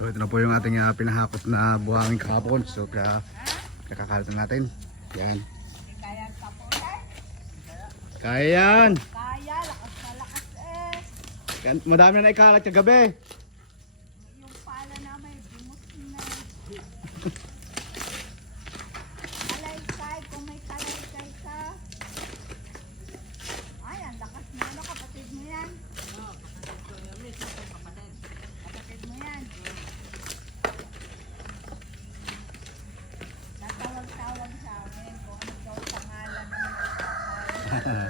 So ito na po yung ating pinahakot na buhangin kahapon. So kakakalat na natin. Yan. Kaya pa po eh. Kaya yan. Kaya, lakas na lakas eh. Madami na ikalat kagabi. Yung pala namin, bimos na. Kalaykay, kung may kalaykay ka. Ay, ang lakas na ano, kapatid mo yan. Kapatid mo yan. Natawag-tawag sa amin kung ano daw pangalan ng magkakay.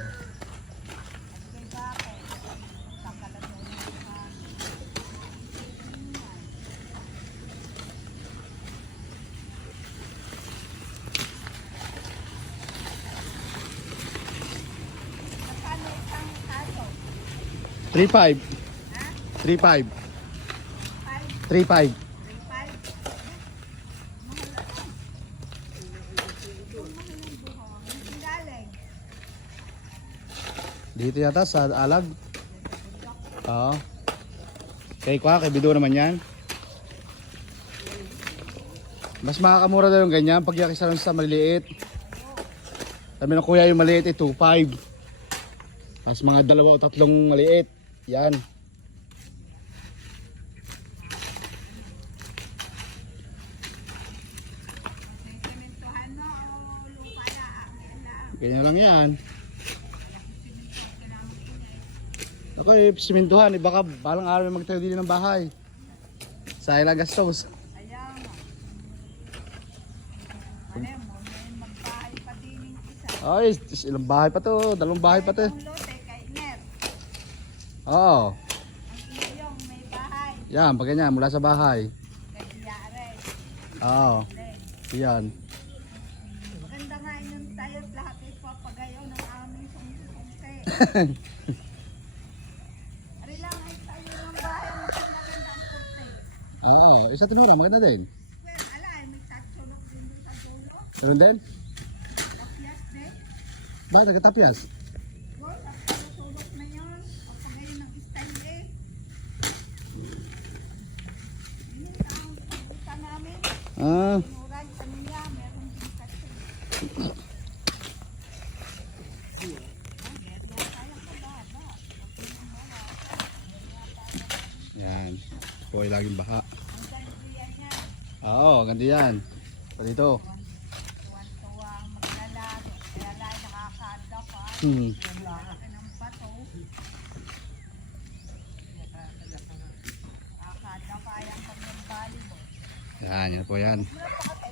Kay bakit? Kakalat mo yung mukha. Magkano isang kaso? 3.5. Ha? 3.5. 3.5. 5? 3.5? Mahal ang buhong. Hindi galing. Dito yata sa alag. Oo. Kay Bido naman yan. Mas makakamura daw yung ganyan pag yakisa lang sa maliliit. Sabi ng kuya yung maliit ay 2.5. Tapos mga 2 o 3 maliit. Yan. Simentohan mo o lupa na. Ganyan lang yan. Ako simintuhan, baka balang araw may magtayo din ng bahay. Sa ila gastos. Ayaw mo. Alam mo, may magbahay pa din yung isa. Ay, ilang bahay pa to, 2 bahay pa to. Ang lote kay Ner. Oo. Ang iyong may bahay. Yan, pag ganyan, mula sa bahay. Kay Yare. Oo. Yan. Maganda nga yun tayo lahat ay papagayaw ng aming sungke. Ari lang ay tayo ng bahay ng magandang kurte. Oo, isa tinura, maganda din. Well, ala ay may tatsulok din doon sa dulo. Meron din? Lapyas din. Ba, taga-tapyas? Well, at sulok na yun. Papagayaw ng style eh. Yun ang pagbuta namin. Ah, Murag sa niya, meron din tatsulok. yan. Po ay laging baha. Oo, ganda yan. Pa dito. Tuwang-tuwang maglalaro. Kaya lang nakakanda pa. Laki ng bato. Nakakanda pa yung pag-volleyball. Yan, yan po yan. Mura pa ka